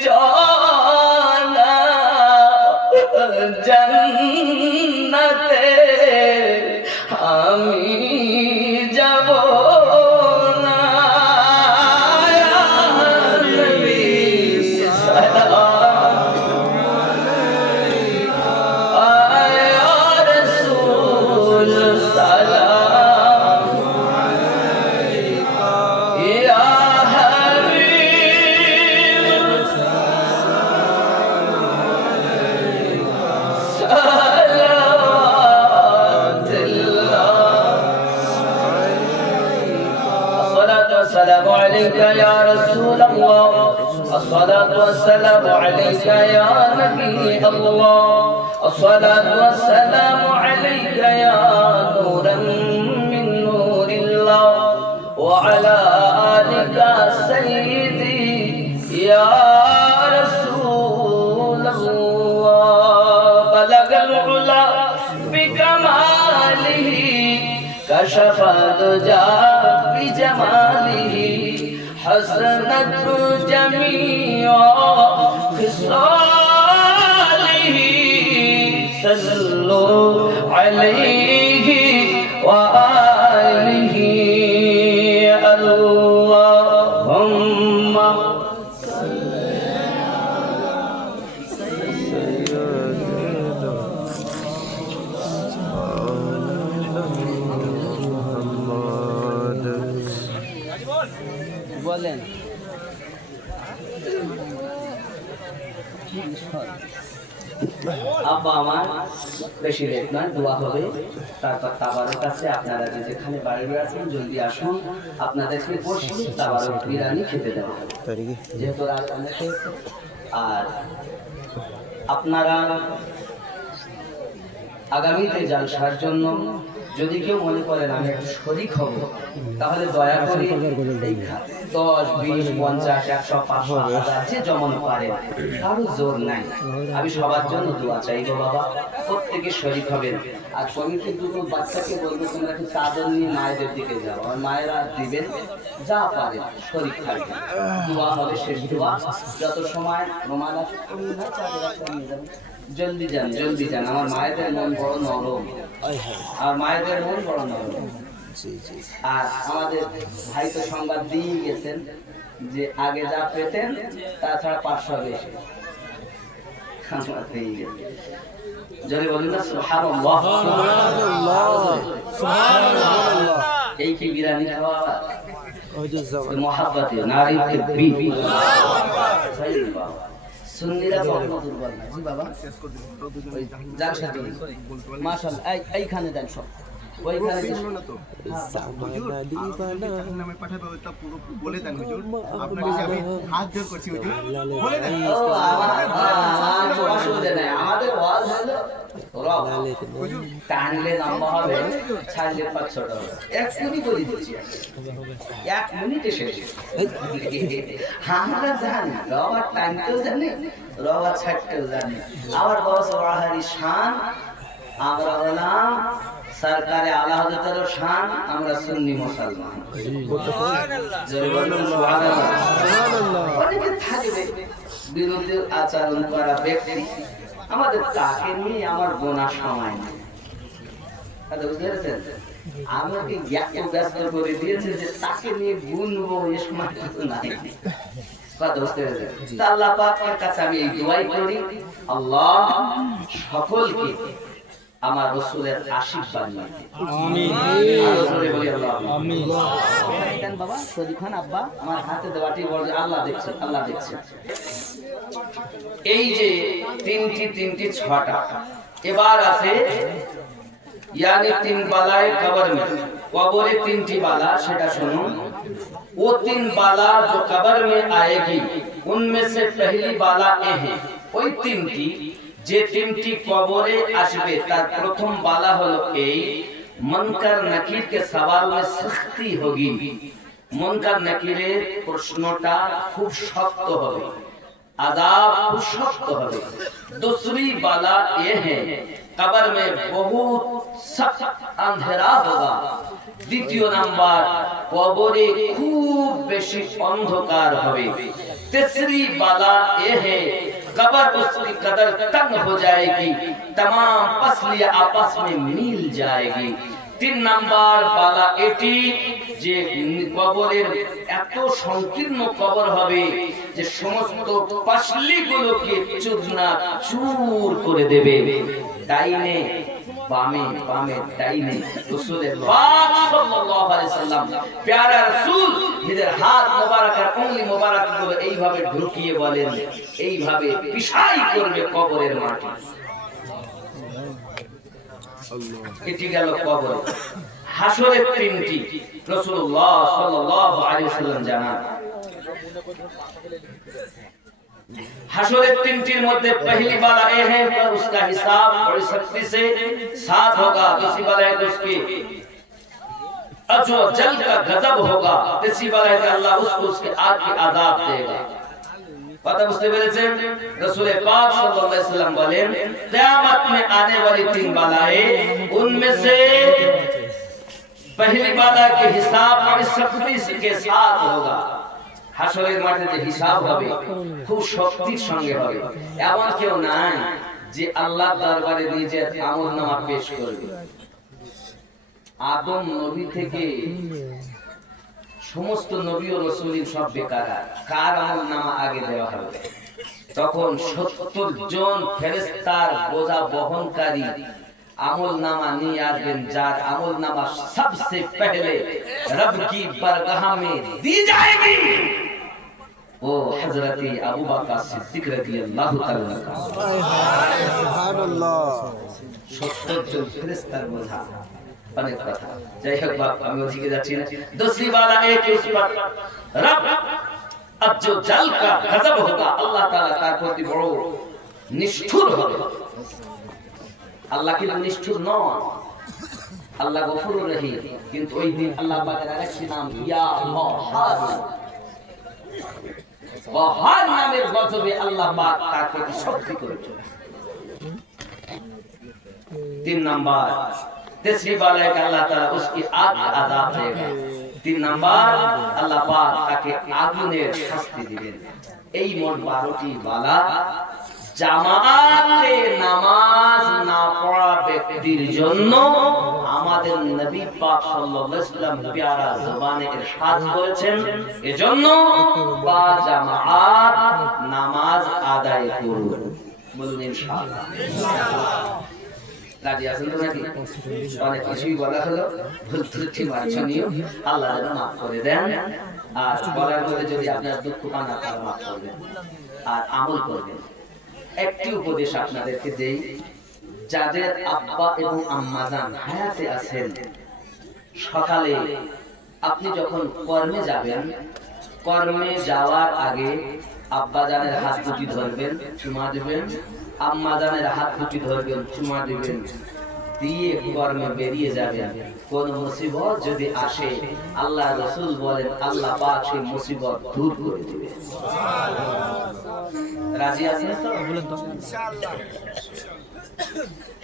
একজনা জান্নাতে আমি যাব না ইয়া নবী সালাম আয়া রাসূল সালাম ইয়া হাবিব الصلاة والسلام عليك يا رسول الله الصلاة والسلام عليك يا نبي الله الصلاة والسلام عليك يا نورا من نور الله وعلى آلك سيدي يا رسول الله بلغ العلا بكماله كشف الدجى بجماله حسنت جميع خصاله صلوا عليه وآله اللهم বলেন আব্বা আমার বেশি লেট নয় দোয়া হবে তারপর তাবারের কাছে আপনারা যে যেখানে বাড়ি আছেন জলদি আসুন আপনাদেরকে বসে তাবারক বিরিয়ানি খেতে দেওয়া হবে যেহেতু রাত অনেক হয়েছে। আর আপনারা আগামীতে জালসার জন্য যদি কেউ মনে করেন আমি একটু শরীক হব তাহলে দয়া করে এই 10, 20, 50, 100, 500, 1000 যে জমন পারে কারো জোর নাই। আমি সবার জন্য দোয়া চাইবো বাবা, প্রত্যেকে শরীক হবেন। আর কমিটির দুটো বাচ্চাকে বলবো তোমরা একটু চাদর নিয়ে মায়েদের দিকে যাও, আর মায়েরা দিবেন যা পারে শরীক থাকবে। দোয়া হবে শেষ দোয়া, যত সময় রোমাল আসে চাদর একটা নিয়ে যাবেন। জলদি যান জলদি যান, আমার মায়েদের মন বড় নরম, আর মায়েদের মন বড় নরম। আর আমাদের ভাই তো সংবাদ দিয়ে গেছেন যে আগে যা পেতেন তাছাড়া 500 বেশি আমরা পেয়ে গেছি। যদি বলেন না সুবহানাল্লাহ, এই কি বিরিয়ানি খাওয়া মোহাব্বতে নারী বিবি সুন্নিরা কখনো দুর্বল না। জি বাবা, ওই জালসা দিন মাশাআল্লাহ, এইখানে দেন সব ওইখানে জামানা দিবানা নামে পাঠাবে ওটা পুরো বলে দেন হুজুর আপনাকে যে আমি হাত জোর করছি হুজুর বলে দেন ও অসুবিধা নেই আমাদের ওয়াজ হলো রব টানলে লম্বা হবে ছাড়লে 500 টাকা এক মিনিট বলি দিচ্ছি এক মিনিটে শেষ আমরা জানি রবার টাইমকেও জানি রবার ছাড়তেও জানি আমার বস ওয়াহারি শান আমরা হলাম সরকারে আলা হযরতের শান আমরা সুন্নি মুসলমান অনেকে থাকবে বিরুদ্ধে আচরণ করা ব্যক্তি আমাদের তাকে নিয়ে আমার গোনা সময় নেই কথা বুঝতে পেরেছেন আমাকে এত ব্যস্ত করে দিয়েছে যে তাকে নিয়ে গুনবো এ সময় কিছু নাই কথা বুঝতে পেরেছেন তা আল্লাহ পাকের কাছে আমি এই দোয়াই করি আল্লাহ সকলকে আমার রাসূলের আশীর্বাদ দিন আমিন আরো জোরে বলি আল্লাহ আমিন দেন বাবা শরীফ খান আব্বা আমার হাতে দেওয়াটি বলে আল্লাহ দেখছেন আল্লাহ দেখছেন এই যে তিনটি ছটা এবার আছে यानी 3 बालाए कब्र में कब्र 3 बाला সেটা শুনুন वो 3 बाला जो कब्र में आएगी उनमें से पहली बाला ये है ওই তিনটি যে তিনটি কবরে আসবে তার প্রথম বালা হলো এই মুনকার নাকির के सवाल में सख्ती होगी মুনকার নাকিরের প্রশ্নটা খুব শক্ত হবে आदाब खूब शक्त হবে दूसरी बाला ये है कब्र में बहुत सख्त अंधेरा होगा দ্বিতীয় নাম্বার কবরে খুব বেশি অন্ধকার হবে तीसरी बाला ये है कब्र उसकी कदर तंग हो जाएगी तमाम पसलियां आपस में मिल जाएगी 3 নাম্বার বালা এটি যে কবরের এত সংকীর্ণ কবর হবে যে সমস্ত পাসলিগুলোকে চূর করে দেবে ডাইনে বামে বামে ডাইনে রাসূলের পাক সাল্লাল্লাহু আলাইহি সাল্লাম প্যারা রাসূল নিজের হাত মোবারক আর উঙ্গলি মোবারক গুলো এইভাবে ঢুকিয়ে বলেন এইভাবে পিছাই করবে কবরের মাটি এটি গেল কবর হাসরের তিনটি রাসূলুল্লাহ সাল্লাল্লাহু আলাইহি ওয়াসাল্লাম জানান হাসরের তিনটির মধ্যে पहली बाला ये है पर उसका हिसाब बड़ी सख्ती से साथ होगा दूसरी बाला है उसकी जो जल का गजब होगा तीसरी बाला है कि अल्लाह उसको उसके आग की आजाब देगा पता बुझते पेरेছেন रसूल पाक सल्लल्लाहु अलैहि वसल्लम বলেন कियामत में आने वाली 3 बालाएं उनमें से पहली बाला के हिसाब बड़ी सख्ती के साथ होगा হাসরের মাঠে যে হিসাব হবে খুব শক্তির সঙ্গে হবে এমন কেউ নাই যে আল্লাহর দরবারে নিজের আমলনামা পেশ করবে আদম নবী থেকে সমস্ত নবী ও রাসূল সব বেকার কার আমলনামা আগে দেওয়া হবে তখন 70 জন ফেরেশতার বোঝা বহনকারী আমলনামা নিয়ে আসবেন যার আমলনামা सबसे पहले रब की बरगाह में दी जाएगी वो हजरत अबू बकर सिद्दीक রাদিয়াল্লাহু তাআলা সুবহানাল্লাহ 70 জন ফেরেশতার বোঝা অনেক কথা যাই হোক বাপ আমি ওদিকে যাচ্ছি না दूसरी बात एक उस पर रब अब जो जल का गजब होगा अल्लाह ताला তার প্রতি বড় নিষ্ঠুর হবে আল্লাহ কিন্তু নিষ্ঠুর নন আল্লাহ গফুরুর রহিম কিন্তু ওই দিন আল্লাহ পাকের আরেকটি নাম ইয়া গফার গফার নামের গজবে আল্লাহ পাক তার প্রতি শক্তি করেছেন 3 নাম্বার तीसरी बात है कि अल्लाह ताला उसकी आग आजाद देगा 3 নাম্বার আল্লাহ পাক তাকে আগুনের শাস্তি দিবেন এই মোট 12টি বালা জামাতে নামাজ না পড়া ব্যক্তির জন্য আমাদের নবী পাক সাল্লাল্লাহু আলাইহি ওয়াসাল্লাম প্যারা জবানে ইরশাদ করেছেন এজন্য বা জামাত নামাজ আদায় করুন বলুন ইনশাআল্লাহ রাজি আছেন তো নাকি অনেক কিছুই বলা হলো ভুল ত্রুটি মার্জনীয় আল্লাহ যেন মাফ করে দেন আর বলার পরে যদি আপনার দুঃখ পান আপনারা মাফ করবেন আর আমল করবেন একটি উপদেশ আপনাদেরকে দেই যাদের আব্বা এবং আম্মা জান হায়াতে আছেন, সকালে আপনি যখন কর্মে যাবেন, কর্মে যাওয়ার আগে আব্বা জানের হাত দুটি ধরবেন, চুমা দিবেন, আম্মা জানের হাত দুটি ধরবেন, চুমা দিবেন, দিয়ে কর্মে বেরিয়ে যাবেন। কোন মুসিবত যদি আসে, আল্লাহ রাসূল বলেন আল্লাহ পাক সেই মুসিবত দূর করে দিবেন। রাজি আছেন তো? ইনশাআল্লাহ।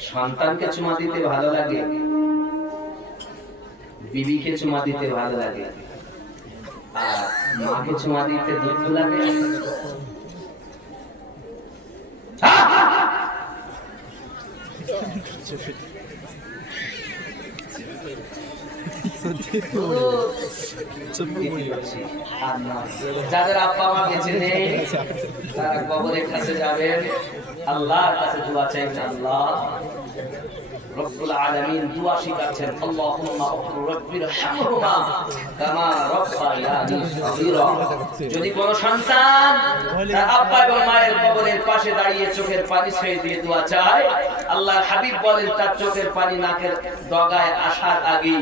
সন্তানকে চুমা দিতে ভালো লাগে, বিবিকে চুমা দিতে ভালো লাগে, আর মাকে চুমা দিতে দুঃখ লাগে। যাদের আব্বা মা বেঁচে নেই তারা কবরের কাছে যাবেন, আল্লাহর কাছে দোয়া চাইবেন। আল্লাহ রব্বুল আলামিন দোয়া শিখাচ্ছেন, আল্লাহুম্মা রাব্বিরহামহুমা কামা রাব্বায়ানি সগীরা। যদি কোন সন্তান তার আব্বা এবং মায়ের কবরের পাশে দাঁড়িয়ে চোখের পানি ছেড়ে দিয়ে দোয়া চায়, আল্লাহর হাবিব বলেন তার চোখের পানি নাকের ডগায় আসার আগেই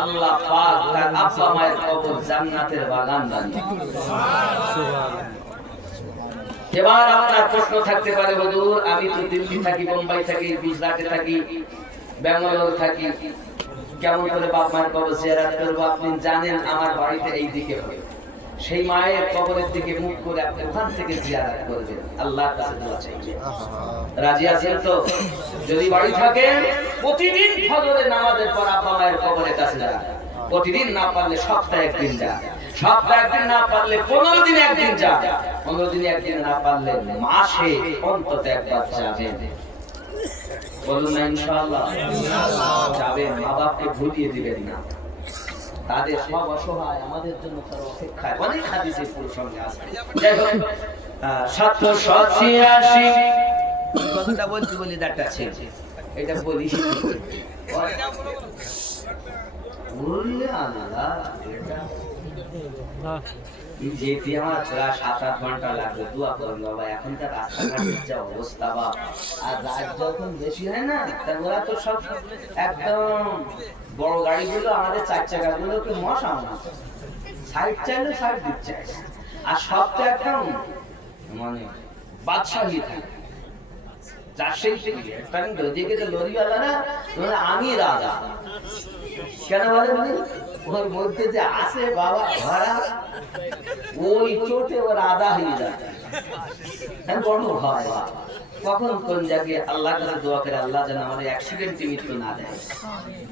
আল্লাহ পাক তার আব্বা মায়ের কবর জান্নাতের বাগান বানিয়ে দিবেন। সুবহানাল্লাহ। এবার আপনার প্রশ্ন থাকতে পারে, হুজুর আমি তো দিল্লি থাকি, বোম্বাই থাকি, গুজরাটে থাকি, ব্যাঙ্গালোর থাকি, কেমন করে বাপ মায়ের কবর জিয়ারত করব? আপনি জানেন আমার বাড়িতে এই দিকে হয়, সেই মায়ের কবরের দিকে মুখ করে আপনি ওখান থেকে জিয়ারত করবেন, আল্লাহর কাছে দোয়া চাইবেন। রাজি আছেন তো? যদি বাড়ি থাকেন প্রতিদিন ফজরের নামাজের পর আব্বা মায়ের কবরের কাছে যান, প্রতিদিন না পারলে সপ্তাহে একদিন যান, সপ্তাহে একদিন না পারলে 15 দিনে একদিন যান, 15 দিনে একদিন না পারলে মাসে অন্তত একবার যাবেন। বলুন না ইনশাআল্লাহ? যাবেন, মা বাপকে ভুলিয়ে দিবেন না, তাদের সব অসহায় আমাদের জন্য তার অপেক্ষায়। অনেক হাদিসে প্রসঙ্গে আছে। যাই হোক, 786 কথাটা বলতে বলি দেখাচ্ছে, এটা বলি বললে আল্লাহ যেতে আমার প্রায় 7-8 ঘন্টা লাগবে। দোয়া করুন বাবা, এখনকার রাস্তাঘাটের যা অবস্থা বা, আর রাত যখন বেশি হয় না, তা ওরা তো সব একদম বড় গাড়িগুলো আমাদের 4 চাকাগুলোকে মশা সাইড চাইলে সাইড দিচ্ছে, আর সব তো একদম মানে বাদশাহী থাকে। যার সেই দিকে যে লরিওয়ালারা আমি রাজা কেন বলে, ওর মধ্যে যে আছে বাবা ভরা, ওই চোটে ও রাজা হয়ে যায়, বড় ভয়। কখন কোন জায়গায় আল্লাহ কাছে দোয়া করে আল্লাহ যেন আমাদের অ্যাক্সিডেন্টে মৃত্যু না দেয়।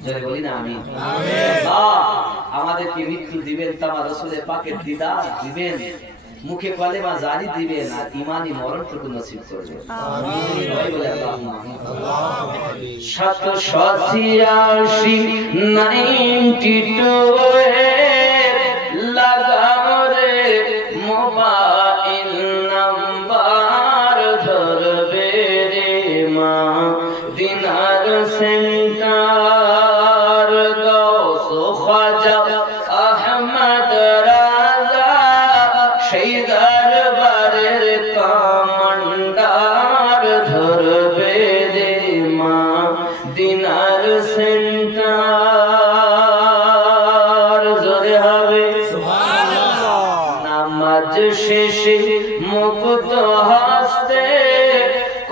জয় বলি না আমি? আমাদেরকে মৃত্যু দিবেন, তামা রাসূলের পাকের দিদার দিবেন, মুখে কলেমা জারি দিবেন, আর ঈমানি মরণটুকু নসিব করবেন। আমিন। সবাই বলে আল্লাহুম্মা আমিন। 786 92 লাগাও রে মোবাইল নাম্বার, ধরবে রে মা দিনার সেন্টার, গাউস খাজা আহমদ রাজা সেই দরবারের কমান্ডার, ধরবে রে মা দিনার সেন্টার। জোরে হবে সুবহানাল্লাহ। নামাজ শেষে মুক্ত হস্তে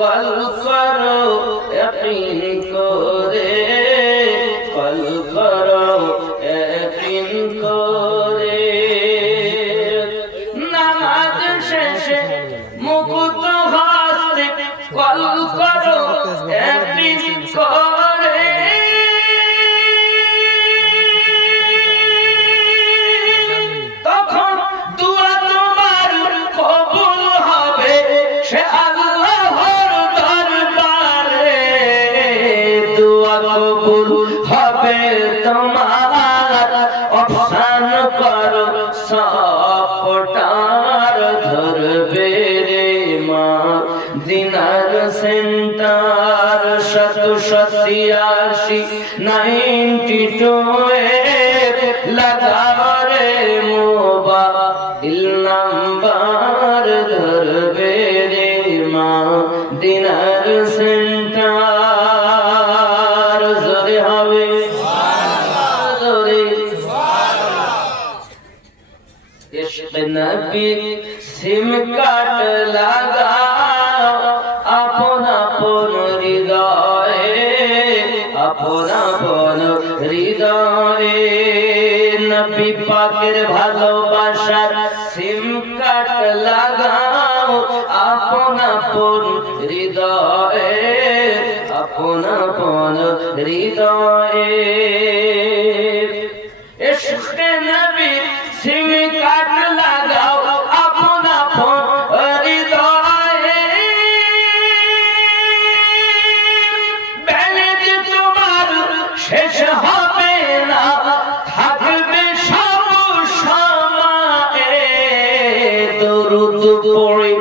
কল করো ইয়াকিন করে, কল করো ইয়াকিন করে। নামাজ শেষে মুক্ত হস্তে কল করো ইয়াকিন করে। তখন দুয়া তোমার কবুল হবে সে আল্লাহর দরবারে, দুয়া কবুল হবে তোমার, অপসান করো সপটার, ধরবে রে মা দিনার সেন্টার। 786 92 লাগাও রে মোবাইল নাম্বার, ধরবে রে মা দিনার সেন্টার। इश्क नबी सिम काट लगाओ अपना पुन हृदये अपना पुन हृदये नबी पाकेर भालोबासार सिम काट लगाओ अपना पुन हृदये अपना पुन हृदये इश्क नबी सिम काट लगाओ अपना पुन हृदये बेले जे तुम्हार शेष হবে না থাকবে সব সময়ে দরুদ পড়ে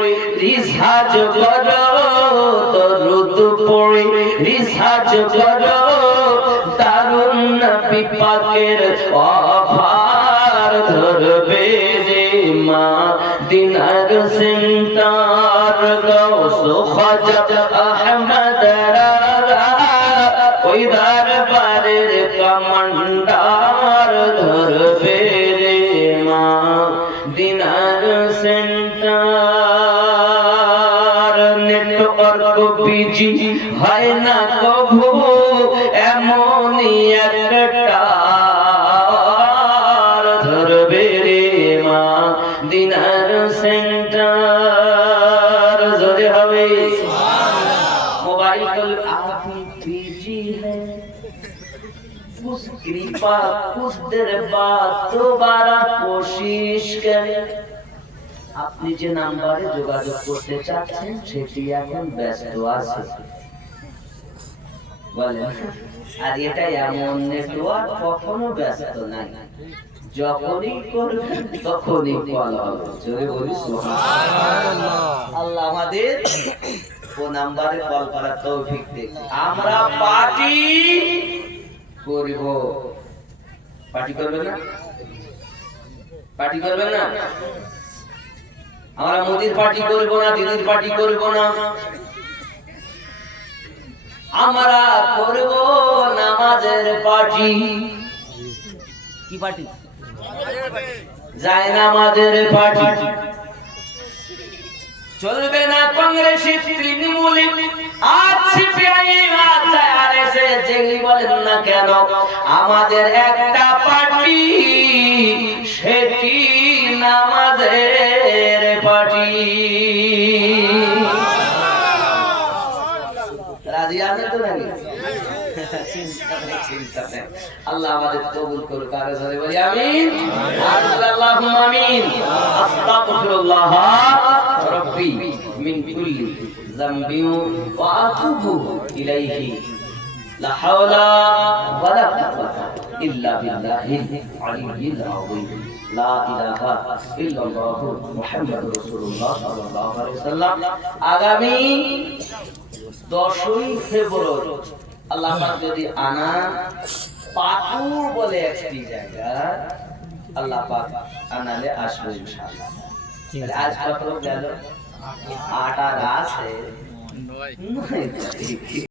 রিসাজ করো দরুদ পড়ে রিসাজ করো দারুন নবী পাকের অফার ধরবে যে মা দিনার সেন্টার গৌস খাজা আহমদ রারা ওই দরবারের কমান্ডার ধরবে রে মা দিনার সেন্টার নেটওয়ার্ক বিজি হয় না কভু এমনই একটা ধরবে রে মা দিনার সেন্টার জোরে হবে मोबाइल कल आँखें बिजी है उस कृपा कुछ देर बाद दोबारा कोशिश करें আপনি যে নাম্বারে যোগাযোগ করতে চাচ্ছেন সেটি এখন ব্যস্ত আছে বলেন আর এটা এমন নেটওয়ার্ক কখনো ব্যস্ত নাই যখনই করবেন তখনই কল হবে জোরে বলি সুবহানাল্লাহ আল্লাহ আমাদের ও নাম্বারে কল করার তৌফিক দেন আমরা পার্টি করব পার্টি করবে না পার্টি করবে না আমরা মোদির পার্টি করব না দিদির পার্টি করব না আমরা করব নামাজের পার্টি কি পার্টি যায় নামাজের পার্টি চলবে না কংগ্রেসের তৃণমূলী আর সিপিআই আর আরএসএ যেগুলি বলেন না কেন আমাদের একটা পার্টি সেটি নামাজের পার্টি রাজি আছেন তো নাকি আল্লাহ আমাদের কবুল করুক আর জোরে বলি আমিন আল্লাহুম্মা আমিন আস্তাগফিরুল্লাহ রাব্বি মিন কুল্লি যামবিন ওয়া আতুবু ইলাইহি লা হাওলা ওয়া লা কুওয়াতা ইল্লা বিল্লাহিল আলিয়্যিল আযীম লা ইলাহা ইল্লাল্লাহ মুহাম্মাদুর রাসূলুল্লাহ সাল্লাল্লাহু আলাইহি ওয়াসাল্লাম আগামী 10ই ফেব্রুয়ারি আল্লাহ পাক যদি আনা পাকুর বলে একটি জায়গা আল্লাহ পাক আনালে আসবে ইনশাআল্লাহ তাহলে আজ কত গেল 8 আর আছে